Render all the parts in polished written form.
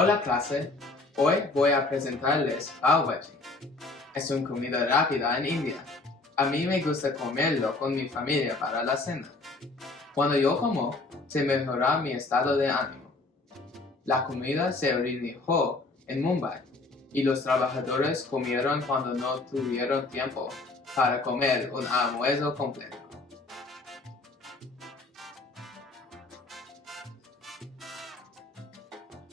Hola clase, hoy voy a presentarles Bhaji. Es una comida rápida en India. A mí me gusta comerlo con mi familia para la cena. Cuando yo como, se mejora mi estado de ánimo. La comida se originó en Mumbai y los trabajadores comieron cuando no tuvieron tiempo para comer un almuerzo completo.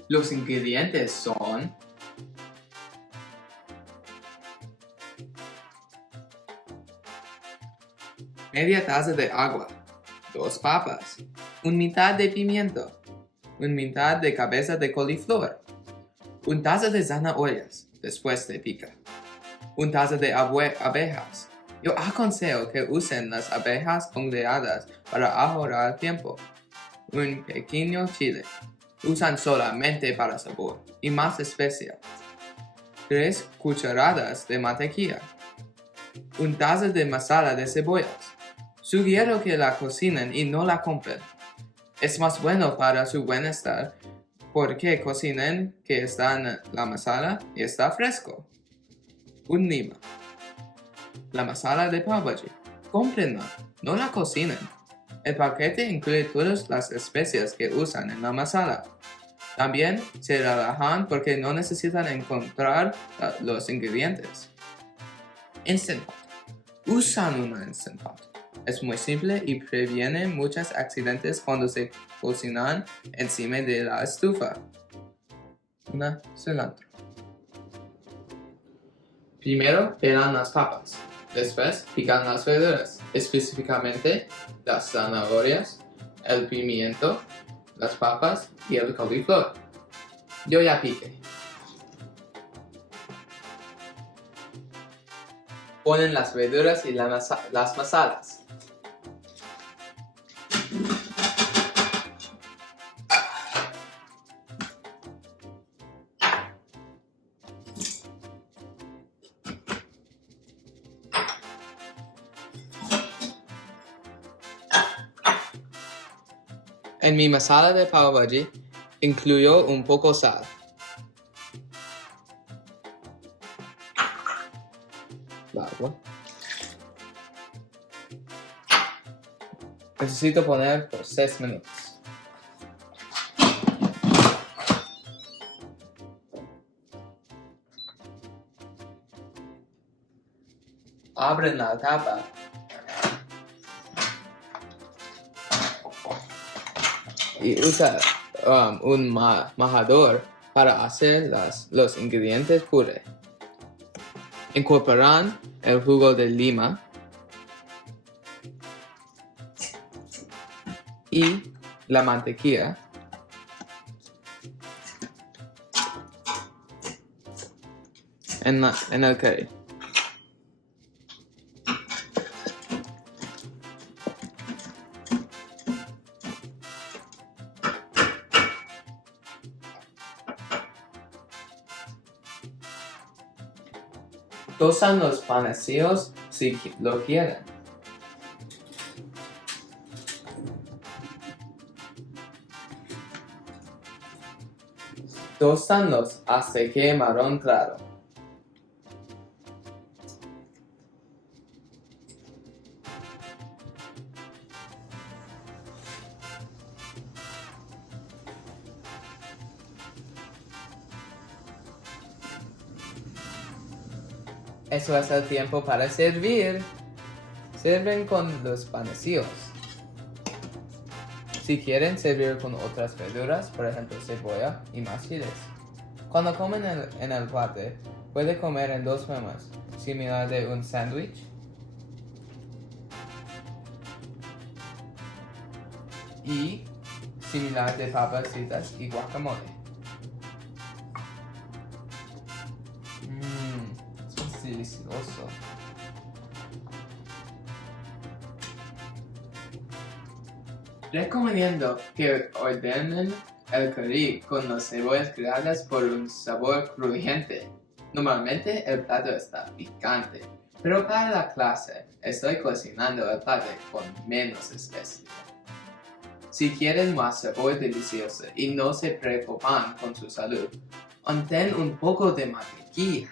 Los ingredientes son media taza de agua, 2 papas, un mitad de pimiento, un mitad de cabeza de coliflor, un taza de zanahorias, después de pica, un taza de abejas. Yo aconsejo que usen las abejas congeladas para ahorrar tiempo. Un pequeño chile. Usan solamente para sabor y más especia. 3 cucharadas de mantequilla. Un taza de masala de cebollas. Sugiero que la cocinen y no la compren. Es más bueno para su bienestar porque cocinen que está en la masala y está fresco. Un lima. La masala de Bhaji. Cómprenla, no la cocinen. El paquete incluye todas las especias que usan en la masala. También se relajan porque no necesitan encontrar los ingredientes. Instant Pot. Usan una Instant Pot. Es muy simple y previene muchos accidentes cuando se cocinan encima de la estufa. Una cilantro. Primero pelan las papas. Después pican las verduras, específicamente las zanahorias, el pimiento, las papas y el coliflor. Yo ya piqué. Ponen las verduras y las masalas. En mi masala de Bhaji incluyo un poco sal. Agua. Necesito poner por 6 minutos. Abren la tapa. Y usa un majador para hacer los ingredientes puré. Incorporan el jugo de lima y la mantequilla en el curry. Tosan los panecillos si lo quieren. Tóstanlos hasta que marrón claro. Eso es el tiempo para servir. Sirven con los panecillos. Si quieren servir con otras verduras, por ejemplo cebolla y más chiles. Cuando comen en el plato, puede comer en 2 formas, similar de un sándwich y similar de papas fritas y guacamole. Es delicioso. Recomiendo que ordenen el curry con las cebollas creadas por un sabor crujiente. Normalmente el plato está picante, pero para la clase estoy cocinando el plato con menos especies. Si quieren más sabor delicioso y no se preocupan con su salud, unten un poco de mantequilla.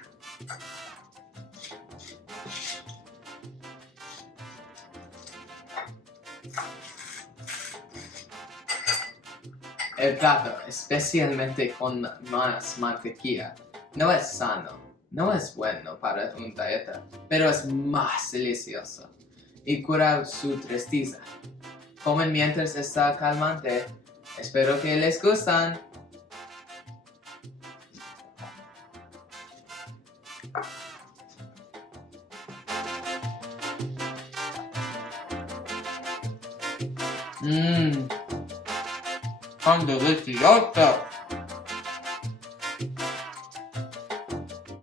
El plato, especialmente con más mantequilla, no es sano, no es bueno para una dieta, pero es más delicioso y cura su tristeza. Comen mientras está calmante. Espero que les gustan. ¡Mmm! ¡Son deliciosos!